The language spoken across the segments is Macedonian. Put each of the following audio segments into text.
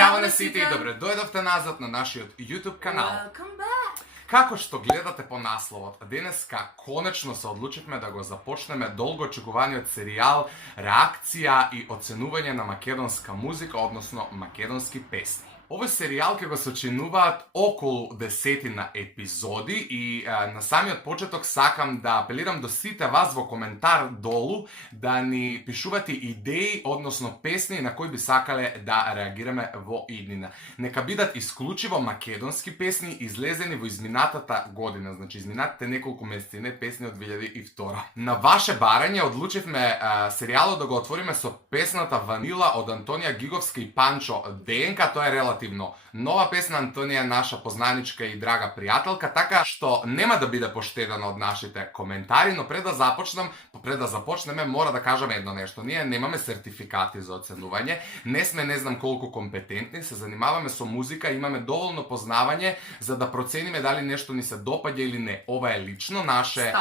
Здраво на сите и добре дојдовте назад на нашиот YouTube канал. Welcome back! Како што гледате по насловот, денеска конечно се одлучивме да го започнеме долго очекуваниот серијал, реакција и оценување на македонска музика, односно македонски песни. Овој серијал ќе го сочинуваат околу 10 епизоди и на самиот почеток сакам да апелирам до сите вас во коментар долу да ни пишувате идеи, односно песни на кои би сакале да реагираме во иднина. Нека бидат исклучиво македонски песни излезени во изминатата година, значи изминатите неколку месеци, не песни од 2002. На ваше барање одлучивме серијалот да го отвориме со песната Ванила од Антонија Гиговска и Панчо ДНК. Тоа е релативно нова песна. Антонија е наша познаничка и драга пријателка, така што нема да биде поштедена од нашите коментари, но пред да започнеме мора да кажеме едно нешто. Ние немаме сертификати за оценување, не сме не знам колку компетентни, се занимаваме со музика, имаме доволно познавање за да процениме дали нешто ни се допаѓа или не. Ова е лично наше,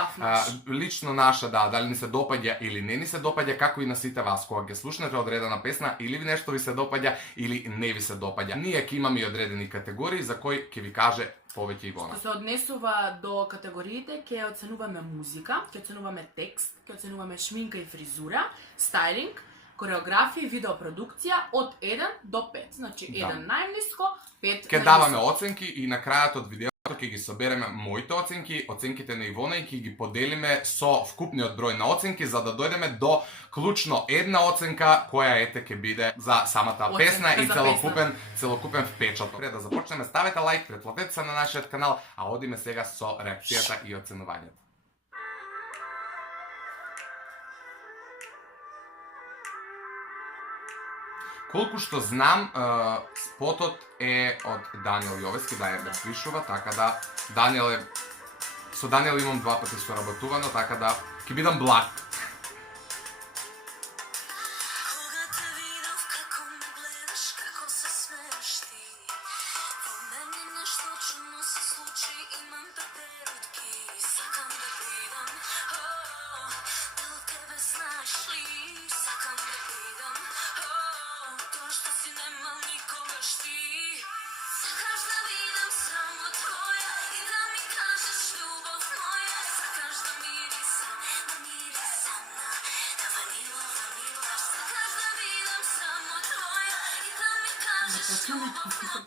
дали ни се допаѓа или не ни се допаѓа, како и на сите вас кога ќе слушнете одредена песна, или нешто ви се допаѓа или не ви се допаѓа. Ние ќе имаме и одредени категории за кои ќе ви каже повеќе Ивона. Што се однесува до категориите, ќе оценуваме музика, ќе оценуваме текст, ќе оценуваме шминка и фризура, стайлинг, кореографија и видеопродукција од 1 до 5. Значи 1 најниско, 5 Ќе даваме оценки и на крајот од видеото ќе ги собереме моите оценки, оценките на Ивона и ќе ги поделиме со вкупниот број на оценки за да дојдеме до клучно една оценка која ете ќе биде за самата песна и целокупен впечаток. Пред да започнеме, ставете лайк, претплатете се на нашиот канал, а одиме сега со реакцијата и оценувањето. Колку што знам, спотот е од Даниел Јовески, да ја пришува, така да со Даниел имам 2 пати соработувано, така да ќе бидам благ.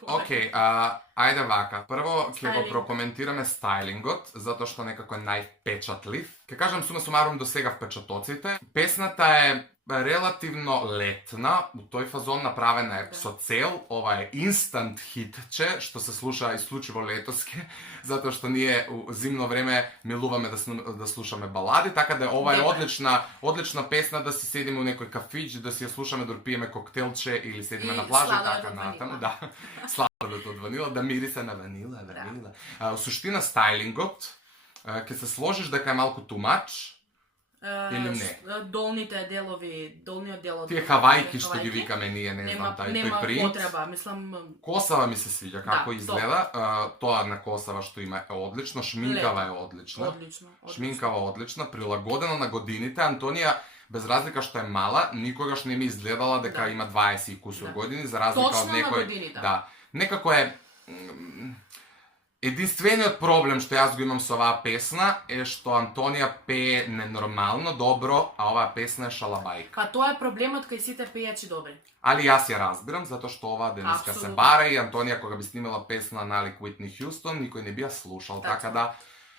Океј, ајде вака. Прво ќе го прокоментираме стайлингот, затоа што некако е највпечатлив. Ќе кажам сума сумарум до сега впечатоците. Песната е релативно летна, у тој фазон направена е со цел, ова е инстант хитче, што се слуша исклучиво летоски, затоа што ние у зимно време милуваме да слушаме балади, така да ова е одлична песна да си седиме у некој кафич, да си ја слушаме дори пиеме коктелче или седиме на плажа, така натаму, да. Сладолет од ванила, да мирисе на ванила. У суштина стайлингот ќе се сложиш дека е малку too much. Или не? Долниот дел од тие хавајки што ги викаме ние, не знам, тој принт. Нема потреба, мислам. Косава ми се свиѓа како изгледа. Тоа на косава што има е одлично, шминкава е одлична. Шминкава одлична, прилагодена на годините. Антонија, без разлика што е мала, никогаш не ми изгледала дека има 20 и кусур години, за разлика од некој. Да. Некако е единствениот проблем што јас го имам со оваа песна е што Антонија пее ненормално добро, а оваа песна е шалабајка. Па тоа е проблемот кај сите пејачи добри. Али јас ја разбирам, затоа што оваа денеска се бара и Антонија кога би снимала песна на Уитни Хјустон, никој не би ја слушал, така да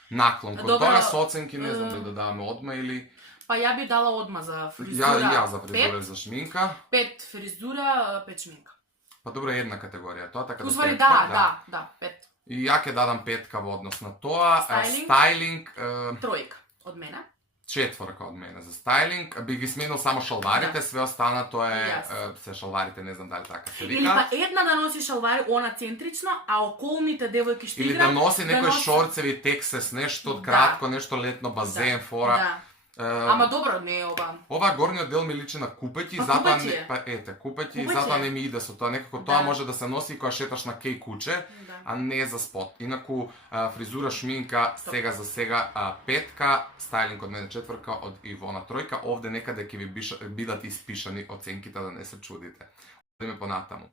наклон кон тоа со оценки не знам да дадаме одма или. Па ја би дала одма за фризура. Ја за фризура и за шминка. 5 фризура, 5 шминка. Па добро, една категорија, тоа така да. Уствари да, 5. И ја ќе дадам 5 во однос на тоа. Стайлинг 3 од мене. 4 од мене за стайлинг. Би ги сменил само шалварите, све остана тоа е се шалварите, не знам дали така се вика. Или па една да носи шалвари, она центрично, а околните девојки што играат. Или да носи некој шорцеви тексес, нешто кратко, нешто летно, базен, фора. Ама добро, не е ова. Ова горниот дел ми личи на купети, затоа не, па ете, купети и затоа не ми иде со тоа, некако тоа може да се носи кога шеташ на кеј куче, а не за спот. Инаку фризура, шминка, сега за сега 5, стайлинг од мене 4, од Ивона 3, овде некаде ќе ви бидат испишани оценките да не се чудите. Одиме понатаму.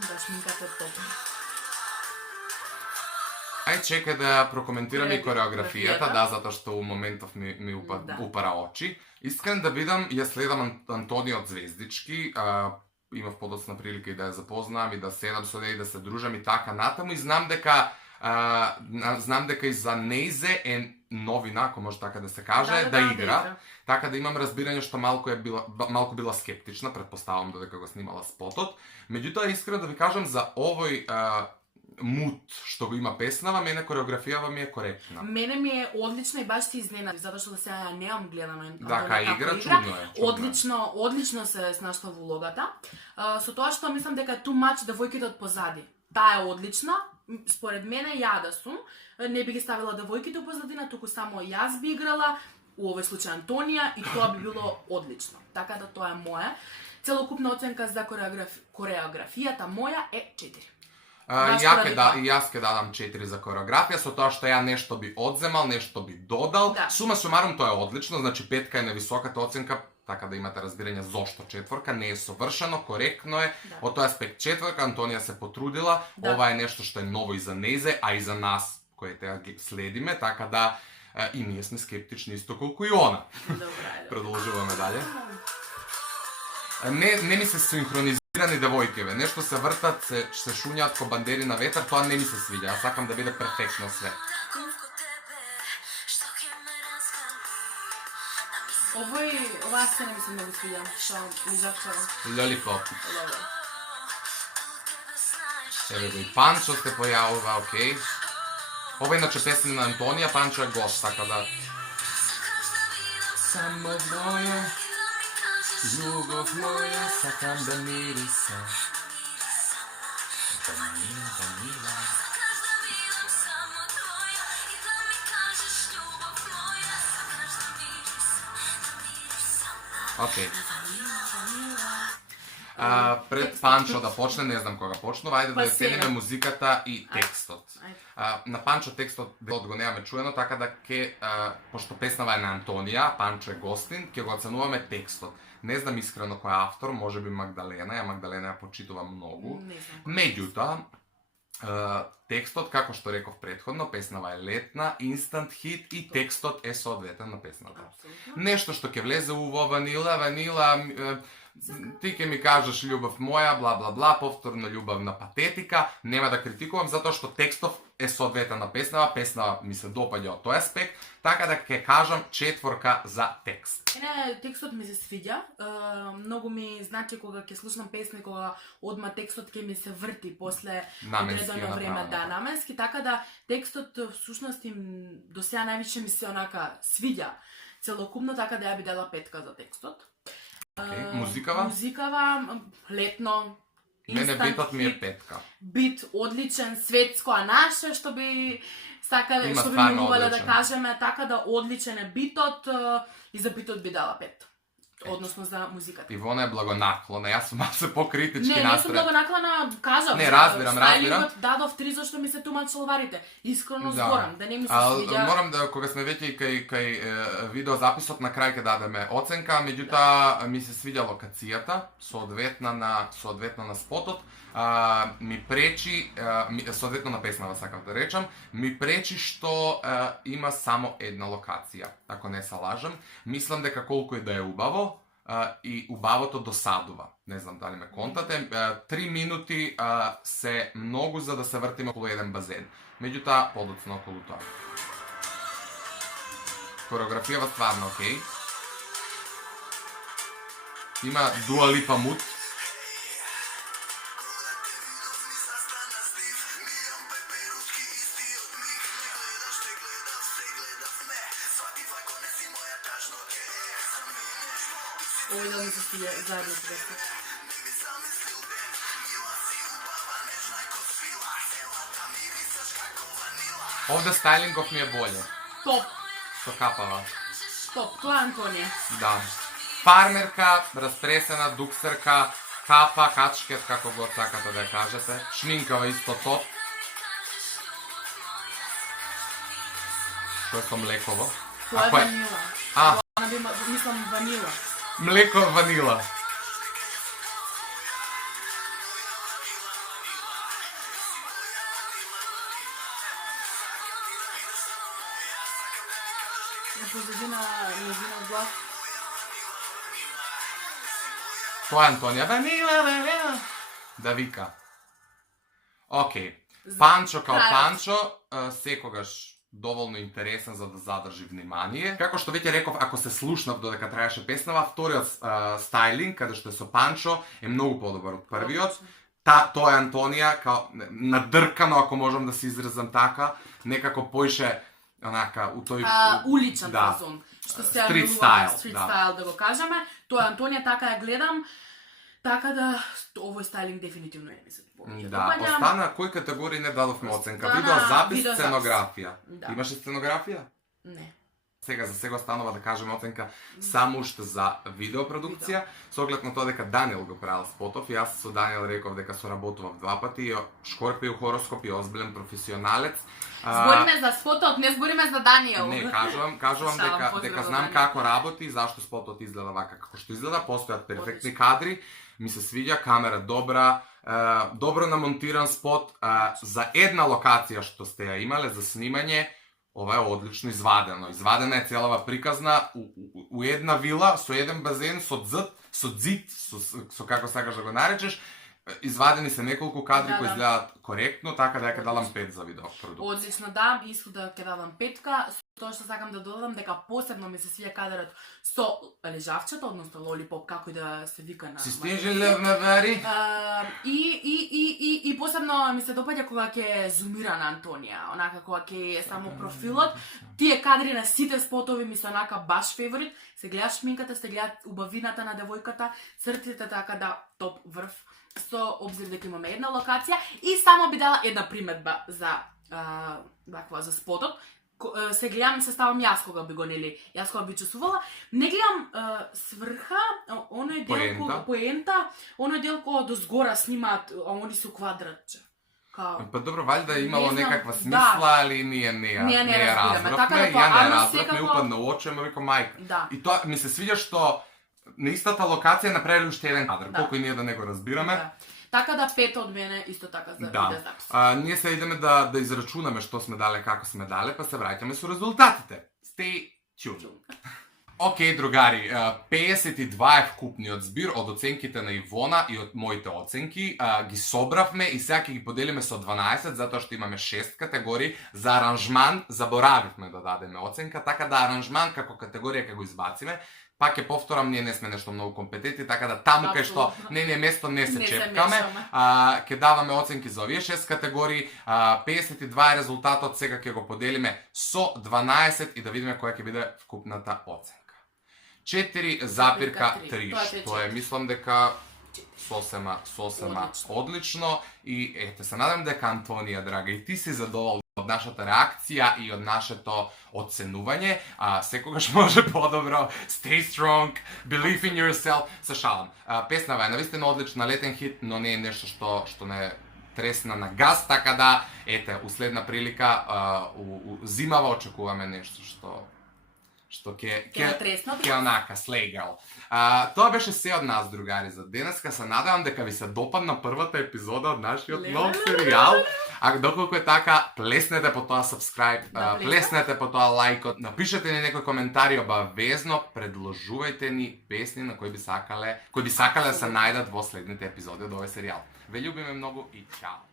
Да, шминката е топ. Ај чекај да ја прокоментирам и кореографијата, Кореографијата. да, затоа што у моментов ми Да. упара очи. Искрен да видам, ја следам Антонија од Звездички, имав подоцна прилика и да ја запознам и да седам со неја и да се дружам и така натаму и знам дека и за нејзе е новина, ако може така да се каже, да игра. Така да имам разбирање што малку била скептична, претпоставам додека го снимала спотот. Меѓутоа, искрено да ви кажам, за овој мут што го има песнава, мене кореографијава ми е коректна. Мене ми е одлична и баш се изненади, затоа што сега неам гледано Да, кај игра, чудно е. Одлично се снаштва во улогата. Со тоа што мислам дека too much девојките од позади. Таа е одлична. Според мене, ја да сум, не би ги ставила девојките од позадина, туку само јас би играла, у овој случај Антонија, и тоа би било одлично. Така да тоа е моја. Целокупна оценка за кореографијата моја е 4. Јас ке дадам 4 за кореографија, со тоа што ја нешто би одземал, нешто би додал. Да. Сума сумарум тоа е одлично, значи 5 е невисоката оценка, така да имате разбирање зошто 4, не е совршено, коректно е. Да. Од тој аспект 4, Антонија се потрудила, Да. ова е нешто што е ново и за нејзе, а и за нас кои те ги следиме, така да и ние сме скептични исто колку и она. Добре. Продолжуваме дале. Не ми се синхронизирани девојкеве, нешто се вртат, се шуњаат ко бандери на ветар, тоа не ми се свиѓа, јас сакам да биде перфектно све. Ова сцена ми се многу свиѓа, што ми жакчава. Lollipop. Еве го и Панчо се појавува, окей. Ова е иначе песен на Антонија, Панчо е гост, така да... Само моја, љубов моја, сакам да мириса. Ванила. Окей. Пред Панчо да почне, не знам кога почнува, ајде да оцениме музиката и текстот. На Панчо текстот го немаме чуено, така да пошто песнава е на Антонија, Панчо е гостин, ќе го оценуваме текстот. Не знам искрено кој е автор, може би Магдалена, ја почитува многу. Меѓутоа, текстот, како што реков претходно, песнава е летна, инстант хит и текстот е соодветен на песната. Нешто што ќе влезе во ванила, ти ќе ми кажеш љубов моја, бла бла бла, повторно љубавна патетика, нема да критикувам затоа што текстов е соодветен на песнава ми се допаѓа од тој аспект, така да ќе кажам 4 за текст. Текстот ми се свиѓа, многу ми значи кога ќе слушнам песна и кога одма текстот ќе ми се врти после одредено време, да, наменски, така да текстот всушност до сега највише ми се онака свиѓа целокупно, така да ја би дала 5 за текстот. Музикава, летно, мене битот ми е 5. Бит одличен, светско, а наше, што би могувале да кажеме, така да одличен е битот и за битот би дала 5. Односно за музиката. Ивона е благонаклона, јас сум малце покритички настроен. Не сум благонаклона, кажав. Не, разбирам. Стајлингот дадов 3 зашто ми се тумач шалварите. Искрено зборам, да не ми се свиѓа. Морам да, кога сме веќе и кај видеозаписот, на крај ќе дадеме оценка, меѓутоа ми се свиѓа локацијата, соодветна на спотот. Ми пречи, соодветно на песнава сакам да речам, ми пречи што има само една локација, ако не се лажам. Мислам дека колку и да е убаво, и убавото досадува. Не знам дали ме контате. 3 минути се многу за да се вртиме околу еден базен. Меѓутоа, подоцна околу тоа. Кореографијава стварно окей. Има Дуа Липа мут. Овој да ми се свиѓа заедно просто. Овде стајлингов ми е боле. Топ. Со капава. Топ, тоа е Антонија. Да. Фармерка, растресена, дуксерка, капа, качкет, како го сакате да ја кажете. Шминкава исто топ. Тоа е со млеково. Тоа е ванила. Мислам ванила. Млеко ванила. позадина нејзинот глас. Тоа е Антонија. Да вика. Океј. Панчо као Крајот. Панчо, секогаш доволно интересен за да задржи внимание. Како што веќе реков, ако се слушнав додека траеше песнава, вториот стайлинг, каде што е со Панчо, е многу подобар од првиот. Тоа е Антонија, као надркано, ако можам да се изразам така, некако поише онака у тој уличен да. фазон, што се Street стайл, style, стрит да. стайл да го кажеме. Тоа е Антонија, така ја гледам. Така да овој стайлинг дефинитивно е ми се повеќе Да, допаѓа. остана кој категории не дадовме оценка. Остана Видеозапис, видеозапис. сценографија. Да. Имаше сценографија? Не. За сега останува да кажеме оценка само уште за видеопродукција, со оглед на тоа дека Даниел го правил спотов и јас со Даниел реков дека соработував 2 пати, Шкорпио хороскоп и озбилен професионалец. Збориме за спотот, не збориме за Даниел. Не, кажувам дека знам Даниел. како работи, зашто спотот изгледа вака како што изгледа, постојат перфектни кадри, ми се свиѓа, камера добра, добро намонтиран спот, за една локација што сте ја имале за снимање. Ова е одлично извадено. Извадена е целава приказна у една вила со еден базен, со ѕид, со како сакаш да го наречеш. Извадени се неколку кадри кои изгледаат коректно, така да ја ќе дадам 5 за видеопродукција. Одлично, да, исхода ќе дадам 5, тоа што сакам да додадам дека посебно ми се свија кадарот со лежавчето, односно лолипоп, како и да се вика на Си стежеле ме вари? И посебно ми се допаѓа кога ќе зумира на Антонија, онака кога ќе е само профилот. Тие кадри на сите спотови ми се онака баш фаворит. Се гледа шминката, се гледа убавината на девојката, цртите така да топ врв. Со обзир дека имаме една локација и само би дала една приметба за за спотот. Се гледам и се ставам јас кога би го нели, јас кога би чувствувала, не гледам сврха, оној дел поента, оној дел кога до згора снимаат, а они се у квадратче. Па добро, валјда е имало Не знам, некаква смисла, али ние не ја разбравме. Така да Ја тоа, не ама разбравме, секако- упадна у очи, ме вика мајка. Да. И тоа ми се свиѓа што на истата локација направили уште еден кадар, Да. колку и ние да не го разбираме. Да. Така да 5 од мене исто така за Да. видеозапис. Ние се идеме да израчунаме што сме дале, како сме дале, па се враќаме со резултатите. Stay tuned. Океј, другари, 52 е вкупниот збир од оценките на Ивона и од моите оценки. Ги собравме и сега ќе ги поделиме со 12, затоа што имаме 6 категории. За аранжман заборавивме да дадеме оценка, така да аранжман како категорија ќе го избациме. Пак ќе повторам, ние не сме нешто многу компетентни, така да таму кај што не е место не се чепкаме. Ќе даваме оценки за овие 6 категории. 52 е резултатот, сега ќе го поделиме со 12 и да видиме која ќе биде вкупната оценка. 4,3, што е, мислам дека сосема одлично. И ете, се надам дека Антонија, драга, и ти си задоволна од нашата реакција и од нашето оценување. Секогаш може подобро. Stay strong, believe in yourself. Се шалам. Песнава е навистина одлична, летен хит, но не е нешто што не тресна на газ, така да, ете, уследна прилика, у зимава очекуваме нешто што ќе онака, slay girl. Тоа беше се од нас, другари, за денеска. Се надевам дека ви се допадна првата епизода од нашиот нов серијал. А доколку е така, плеснете по тоа subscribe, плеснете по тоа лајкот, напишете ни некој коментари, обавезно предложувајте ни песни на кои би сакале да се најдат во следните епизоди од овој серијал. Ве љубиме многу и чао!